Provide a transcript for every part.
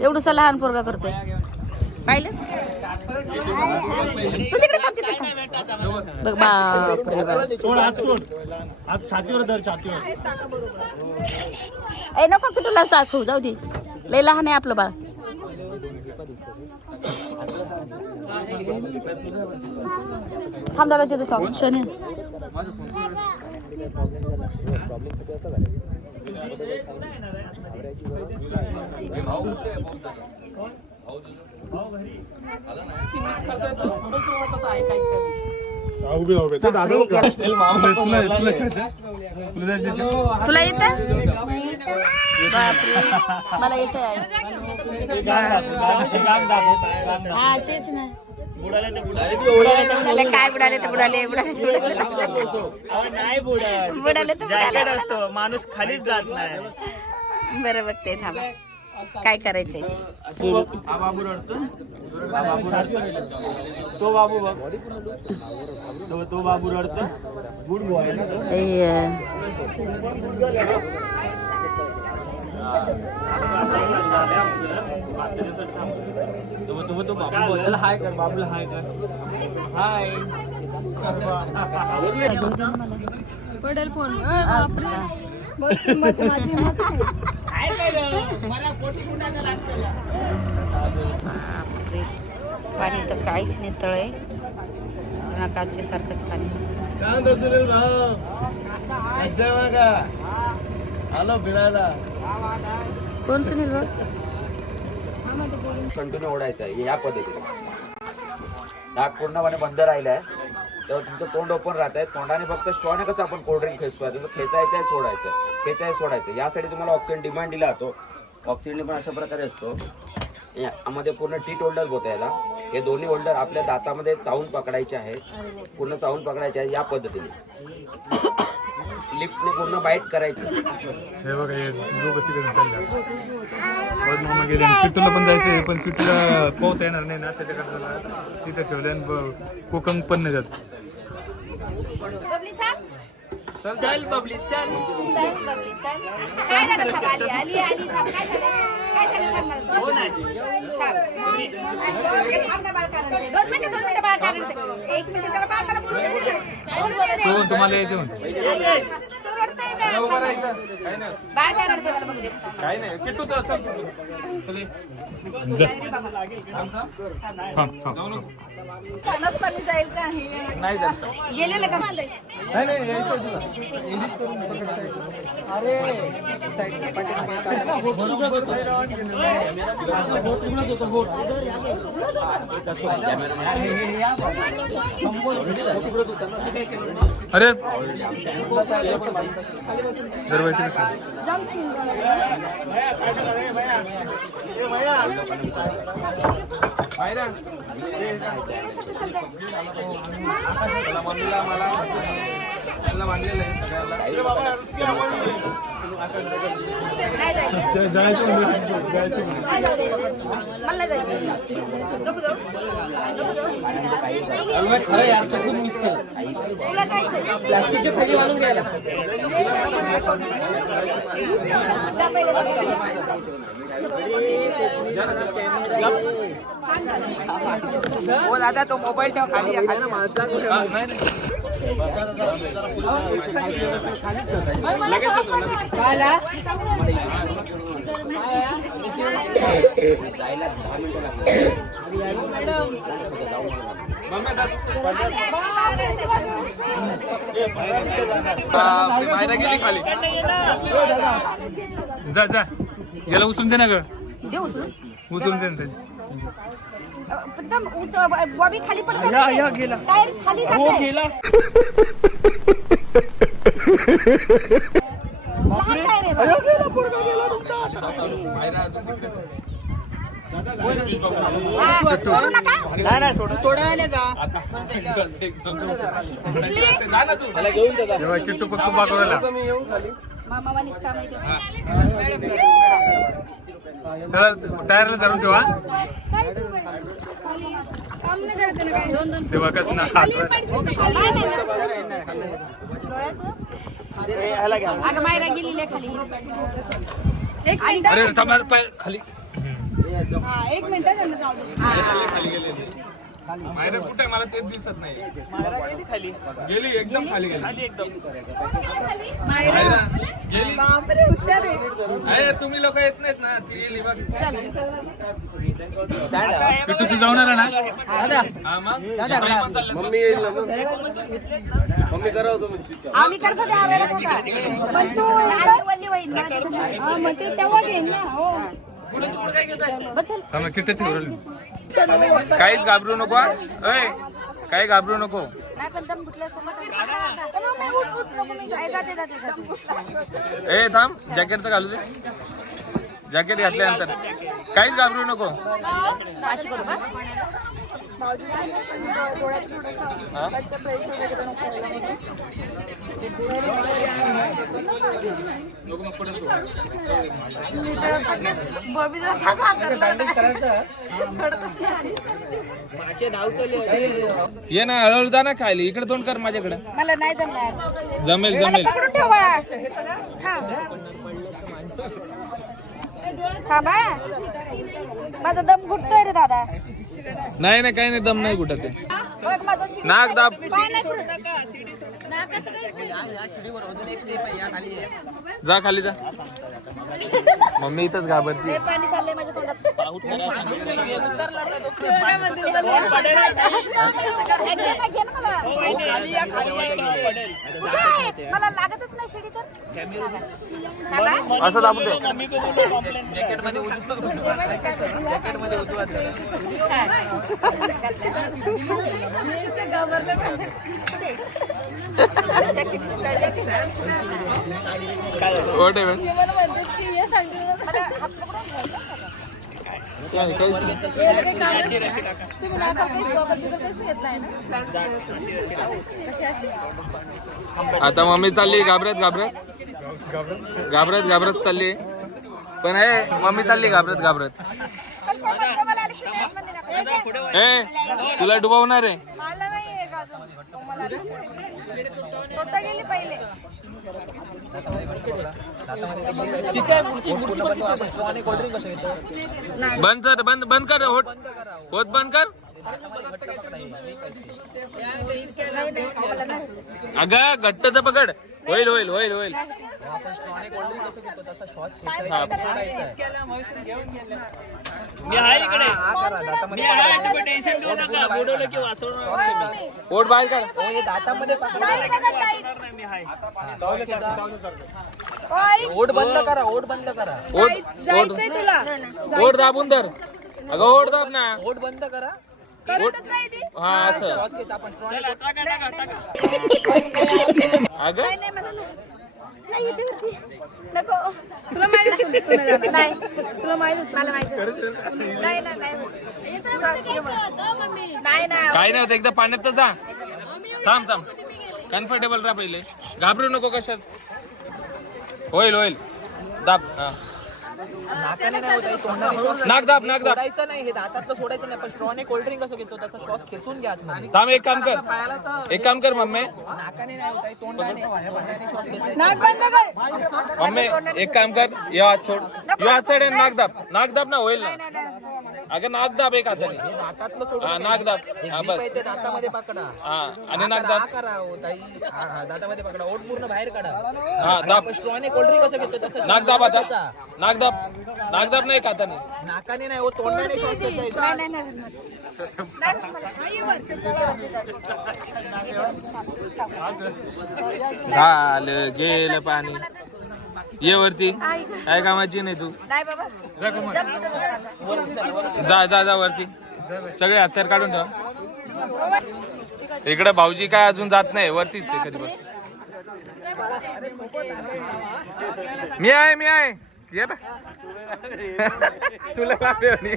एवढूसा लहान पोरगा करतोय पाहिलंस तू तिकडे थांब तिकडे थांब बघ बापरे बाप सोड हात सोड हात छातीवर धर छातीवर ए नको की तुला साखू जाऊ दे लय लहान आहे आपलं बाळ थांब दादा तिथे थांब शनी तुला येतं मला येत हा तेच ना बुडाले काय बुडाले तर बुडाले बुडाले तर बुडाले माणूस खालीच जात नाही बरं बघते थांबा काय करायचंय तो बाबू बघ तो बाबू रडतो गुड बॉय ना तो बाबू बोल हाय कर बाबूला हाय कर हाय पडेल फोन पाणी तर काहीच नाही तळे काचे सारखंच पाणी हॅलो फिरायला कोण सुनील भाऊ कंटिन्यू ओढायचं आहे या पद्धतीने नाक पूर्णपणे बंद राहिलाय तर तुमचं तोंड ओपन राहत आहे तोंडाने फक्त स्ट्रॉने कसं आपण कोल्ड्रिंक खेचतोय तसं खेचायचं आहे सोडायचं खेचायचं सोडायचं यासाठी तुम्हाला ऑक्सिजन डिमांड दिला जातो ऑक्सिजन पण अशा प्रकारे असतो यामध्ये पूर्ण टीट होल्डर होतं याला हे दोन्ही होल्डर आपल्या दातामध्ये चावून पकडायचे आहे पूर्ण चावून पकडायचे आहे या पद्धतीने लिप्सने पूर्ण बाईट करायची हे बघा हे दोघं तिकडे चालले मामा गेले किट्टूला पण जायचं पण किट्टूला पोहता येणार नाही ना त्याच्याकरता तिथे ठेवले आणि कोकम पण नाही जात चल बबली चल काय झालं थांब आली आली आली थांब काय झालं काय झालं सांग मला कोण आहे थांब ना बाळ कारण 2 मिनिटं बाळ कारण 1 मिनिट त्याला बाळ मला बोलू दे सोबत तुम्हाला यायचं म्हणतो तो रडतोय ना बाळ कारण मला बघू दे काय नाही किट्टू तर चल कानात पाणी जाईल का हे नाही जात गेलेलं का नाही नाही यायचं तुला एडिट करून अरे अरे खरं यार तो खूप मिस कर प्लास्टिकची थैली बांधून घ्यायला हो दादा तो मोबाईल ठेव खाली गेली खाली जा जा याला उचलून दे ना ग दे उचलून दे ना बॉबी खाली पडते टायर खाली जाते लहान टायर आहे सोडू नका नाही सोडू तोडायला का जेव्हा किट्टू फक्त बागवायला मामावानीच काम आहे त्याला टायरला धरून ठेवा काम नाही करत ना काय 2-2 तेव्हा कसं ना अगं मायरा गेलेली खाली अरे थांबा पाय खाली हा, 1 मिनिट त्यांना जाऊ दे. मायरा कुठे मला तेच दिसत नाही. गेली एकदम खाली गेली. मायरा गेली. बापरे, हुशार आहे. अरे तुम्ही लोक येत नाहीत ना, ती गेली बघ. चल. पिट्टू तू जाऊन आला ना? दादा हा मग दादा मम्मी येईल ना. मम्मी करावतो आम्ही करतो त्या वेळेला बघा. पण तू वल्ली होईल ना. हा, मग ते तेव्हा घेईन ना. हो. थांब, किट्ट्याची घरून. काहीच घाबरू नको हा. ओय, काही घाबरू नको. नाही पण दम घुटला ए थांब, जॅकेट तर घालू दे. जॅकेट घातल्यानंतर काहीच घाबरू नको. अशी करू का? ये ना, हळूहळू जा ना खायली. इकडे तोंड कर माझ्याकडे. मला नाही जमणार. जमेल जमेल. पकडून ठेवा. थांबा. माझा दम घुटतोय रे दादा. नाही नाही, काही नाही, दम नाही कुठं ते. बघ माझा शिडी. नाक दाब. जा खाली जा. मम्मी इथंच घाबरती. लय पाणी चाललंय माझ्या तोंडात. मला लागतच नाही शिडी तर. असं दाबून दे. What happened? आता मम्मी चालली घाबरत घाबरत घाबरत घाबरत चालली. पण आहे मम्मी चालली घाबरत घाबरत. ए तुला डुबवणार आहे. मला नाही आहे का अजून. मला स्वतः गेली पहिले. बंद कर, बंद बंद कर. होत बंद कर. अगं घट्ट तर पकड. होईल होईल होईल होईल. मी आहे इकडे. मी आहे, तुम्ही टेन्शन घेऊ नका. बुडवलं की वाचवणार. पोट बाहेर कर. दातामध्ये मी आहे. ओठ बंद करा, ओठ बंद करा. जायचंय तुला. ओठ दाबून धर. अगं ओठ दाब ना. ओठ बंद करा. करतच नाही ती. हा असं. अगं नाही नाही मला नाही. नाही येते होती. नको. तुला माहिती होतं तू नाही जाणार. नाही तुला माहिती होतं. मला माहिती होतं. नाही नाही नाही. श्वास घे मग. नाही नाही. काय नाही होत. एकदा पाण्यात तर जा. थांब थांब. कम्फर्टेबल राहा पहिले. घाबरू नको कशात. होईल होईल. दाब. हा. नाकाने नाही होत आहे, तोंडाने श्वास नाक दाब नाक दाब. सोडायचं नाही. हे दातातलं सोडायचं नाही. पण स्ट्रॉने कोल्ड्रिंक कसं घेतो तसा श्वास खेचून घ्या आतमध्ये. थांब, एक काम कर. पायाला तर एक काम कर मम्मी. नाकाने नाही होत आहे, तोंडाने श्वास घ्यायचा. नाक बंद कर. मम्मी एक काम कर. यो हात सोड. यो हात सोड आणि नाक दाब. नाक दाब ना. होईल ना. अगं नाक दाब एक हाताने. दातातलं सोडून हा नाक दाब. हा बस. ते दातामध्ये पकडा. हा आणि नाक दाब. करा हो ताई. हा, दातामध्ये पकडा. ओठ पूर्ण बाहेर काढा. हा दाब. स्ट्रॉने कोल्ड्रिंक कसं घेतो तसं नाक दाब आता. नाक दाब. नाक दाब नाही एक हाताने. नाकाने नाही होत, तोंडाने श्वास घ्यायचा. नाही नाही नाही. झालं गेलं पाणी. ये वरती. काय कामाची नाही तू. नाही बाबा. जा जा जा वरती. सगळे हत्यार काढून ठेव. इकडे भाऊजी काय अजून जात नाही. वरतीच आहे कधीपासून. मी आहे मी आहे. ये बा. तुला लाभ आणि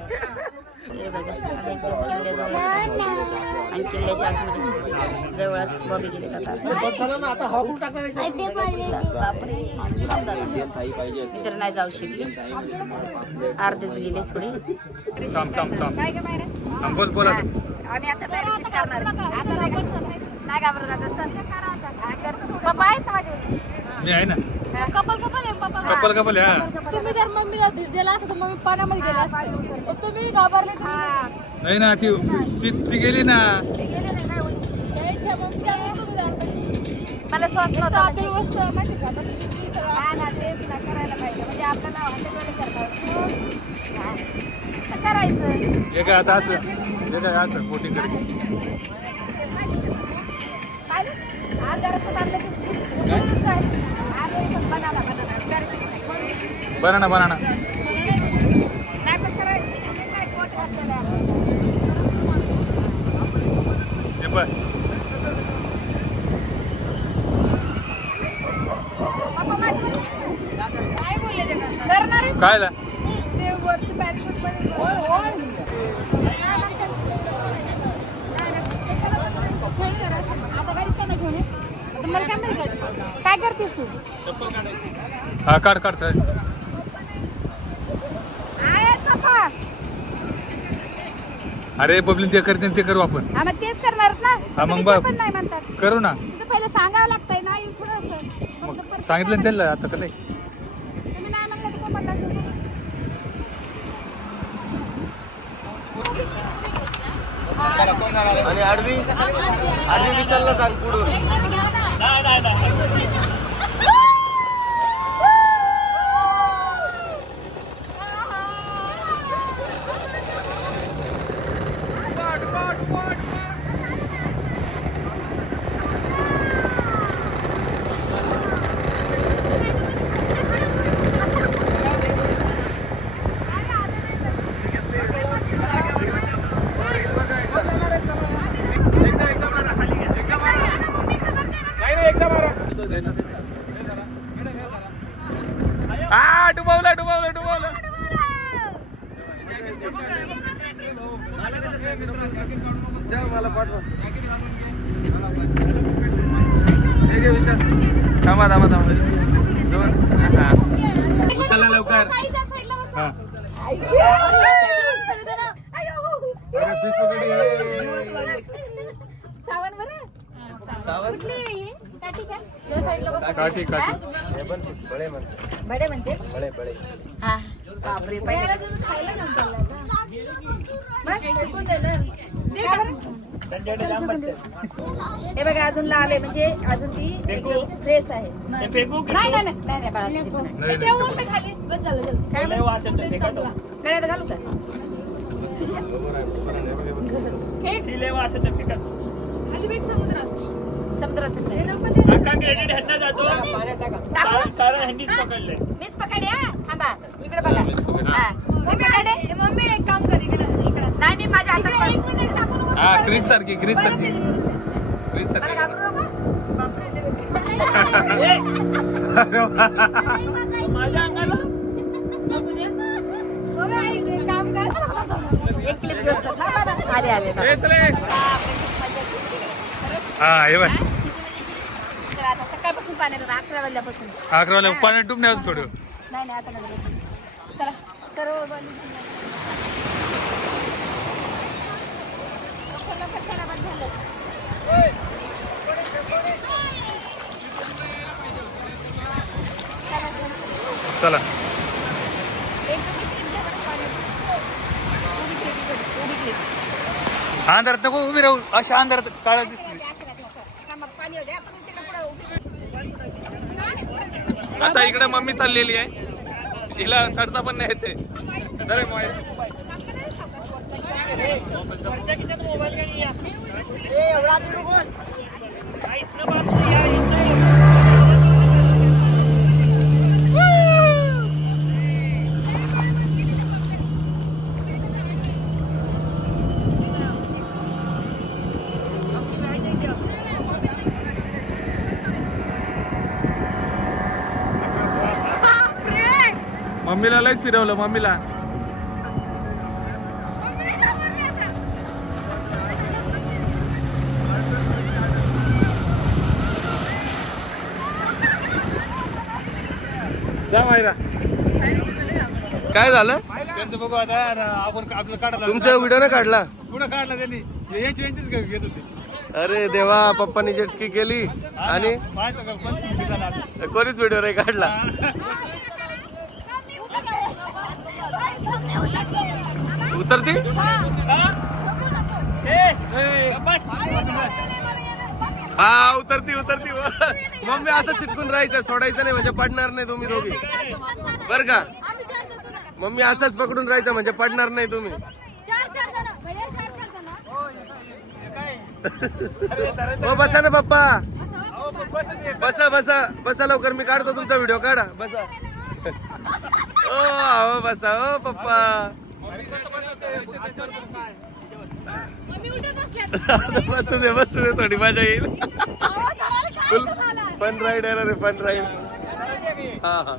किल्ल्याच्या आतमध्ये जवळच बॉबी गेले आता. बापरे. मी तर नाही जाऊ शकली. अर्धेच गेले थोडी. थांब थांब थांब. बोल बोला. आम्ही आता पॅराशूट करणार. आता नाही घाबरत. पप्पा आहेत ना माझे. मी आहे ना. कपल कपल आहे पप्पा. कपल कपल हा. तुम्ही जर मम्मीला दिला असतं तर मम्मी पाण्यामध्ये गेले असते. पण तुम्ही घाबरले नाही ना ती गेली ना. यायच्या मम्मी जायला तुम्ही जायला पाहिजे. मला श्वास नव्हता आपली गोष्ट माहिती का आता तुम्ही सगळं तेच ना करायला पाहिजे म्हणजे आपल्याला हॉटेलवाले करतात करायचं. हे काय आता असं हे काय असं बोटिंग करायची. बनाना बनाना हे पाय. काय ला काय करतेस तू? हा काढ काढ चालेल. अरे पब्लिक ते करते ते करू आपण. हा मग तेच करणार ना. हा मग ते बघ पण नाही म्हणतात. करू ना. तिथं पहिले सांगावं लागतंय ना थोडंसं. मग सांगितलं ना त्याला आता का नाही. तुम्ही नाही म्हणलं तर कोण म्हणणार? आणि आडवी विशालला सांग पुढून. डुबवला डुबवला डुबवला. मला पाठवा. थांबा थांबा थांबा. उचलला लवकर. हा काठी काठी. बडे म्हणते हा बापरे पहिला तुम्ही खायला घेऊन चालला का? बस शिकून दिलं. हे बघा अजून लाल आहे म्हणजे अजून ती एकदम फ्रेश आहे. नाही नाही नाही नाही बाळा ठेवून मी खाली बस झालं काय गळ्यात घालू का? समुद्रात मीच पकडे हा थांबा इकडे बघा. मी पकडे मम्मी एक काम कर इकडे नाही मी माझ्या हातात हा क्रिस सारखी क्रिस सारखी क्रिस सारखी. घाबरू नका बापरे माझ्या अंगाला काम कर एक क्लिप घेऊ असतात आले आले हा हे बघ आता सकाळपासून पाण्यात 11 वाजल्यापासून 11 वाजल्या पाण्यात डुबणे अजून थोडं. नाही नाही आता नाही चला सर्व चला अंधारात नको उभी राहू. अशा अंधारात काळा दिसते. आता इकडे मम्मी चाललेली आहे. हिला चढता पण नाही येते. अरे मम्मीला लयच फिरवलं मम्मीला. जा मायरा. काय झालं त्यांचं बघू आता. आपण आपलं काढला तुमचा व्हिडिओ नाही काढला. पुढे काढला त्यांनी यांचीच घेत होते. अरे देवा, पप्पानी जेटस्की केली आणि कोणीच व्हिडिओ नाही काढला. उतरती हा उतरती. मम्मी असं चिटकून राहायचं, सोडायचं नाही म्हणजे पडणार नाही तुम्ही दोघी, बर का. मम्मी असंच पकडून राहायचं म्हणजे पडणार नाही तुम्ही. हो बसा ना पप्पा, बसा लवकर, मी काढतो तुमचा व्हिडिओ, काढा बसा. हो बसा हो पप्पा. बसू दे थोडी मजा येईल. फुल फन राईड आहे रे, फन राईड. हा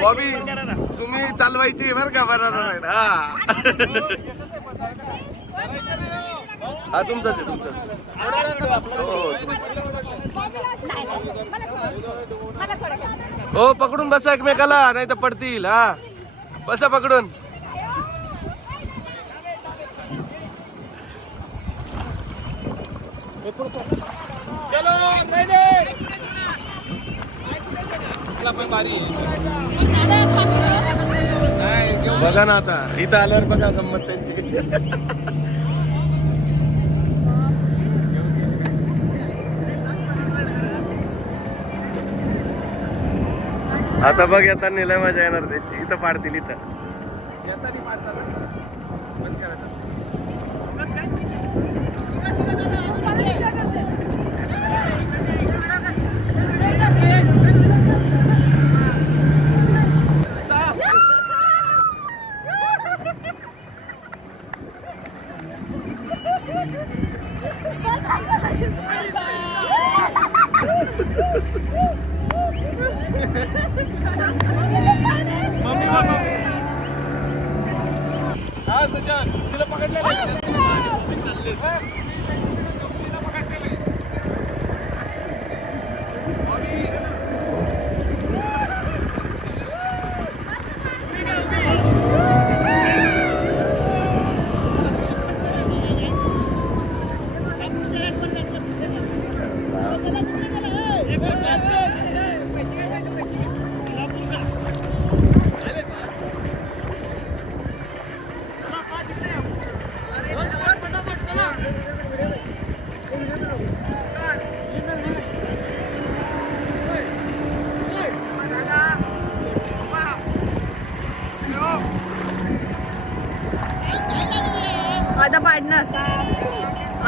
बॉबी तुम्ही चालवायची बर का बनाना राईड. हा तुमचं आहे तुमचं. हो पकडून बसा एकमेकाला, नाही तर पडतील. हा बसा पकडून. बघा ना आता इथं आल्यावर बघा गंमत त्यांची. आता बघ येता लय मजा येणार त्यांची. इथं पाडतील इथं.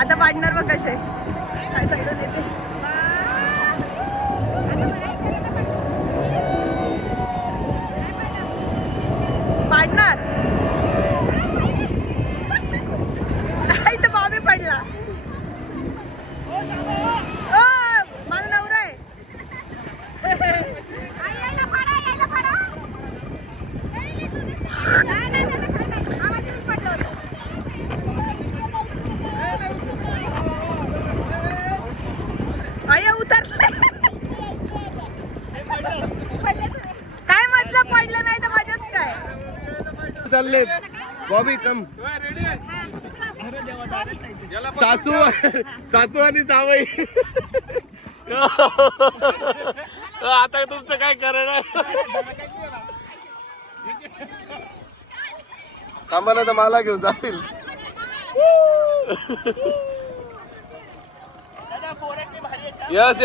आता पाडणार बघ कसे काय सगळं देते. पाडणार तर बाबी पडला. माझा नवरा आहे. काय मतलब पडलं नाही तर माझ्याच काय चालले. बॉबी कम. सासू आणि जावई. आता तुमचं काय करणार. आम्हाला तर मला घेऊन जातील. यस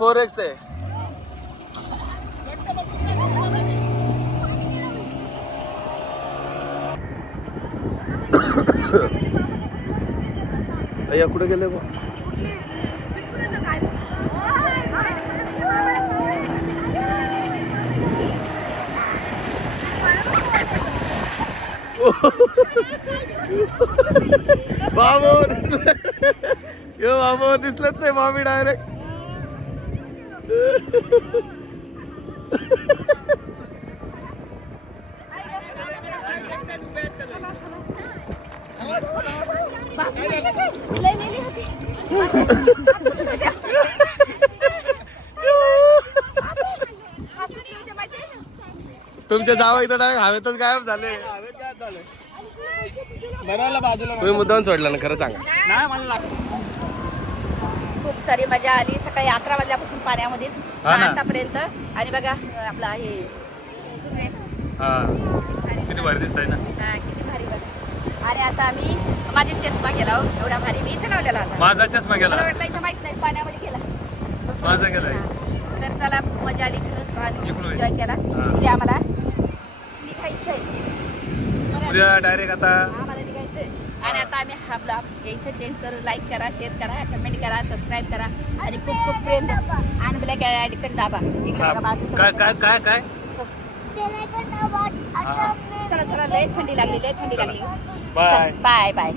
4X आहे. अय्या कुठे गेले बा. बाबा दिसलंच नाही मामी डायरेक्ट. तुमचे जावई तर डायरेक्ट हवेतच गायब झाले. बरोबर बाजूला तुम्ही मुद्दाम सोडला ना, खरं सांगा. नाही मला खूप सारी मजा आली. सकाळी 11 वाजल्यापासून पाण्यामध्ये हा ना. आतापर्यंत. आणि बघा आपला हे सुरू आहे. हा किती भारी दिसत आहे ना. हा, किती भारी बघा. आणि आता आम्ही माझी चष्मा केला हो, एवढा भारी मी इथे लावलेला होता. माझा चष्मा गेला, मला वाटलं इथं माहित नाही, पाण्यामध्ये गेला. माझा गेलाय. तर चला मजा आली खरंच आणि इकडून एन्जॉय केला. हा. उद्या आम्हाला निघायचंय. उद्या डायरेक्ट आता आम्हाला निघायचंय. आणि आता आम्ही हा ब्लॉग इथे चेंज करू. लाईक करा, शेअर करा, कमेंट करा, सबस्क्राईब करा आणि खूप खूप प्रेम द्या. आणि ब्लॅक आयकॉन दाबा. इकडे हा, बघा, बाजूचं काय बघा. काय काय काय चला चला, लय थंडी लागली, लय थंडी लागली. बाय. Bye bye.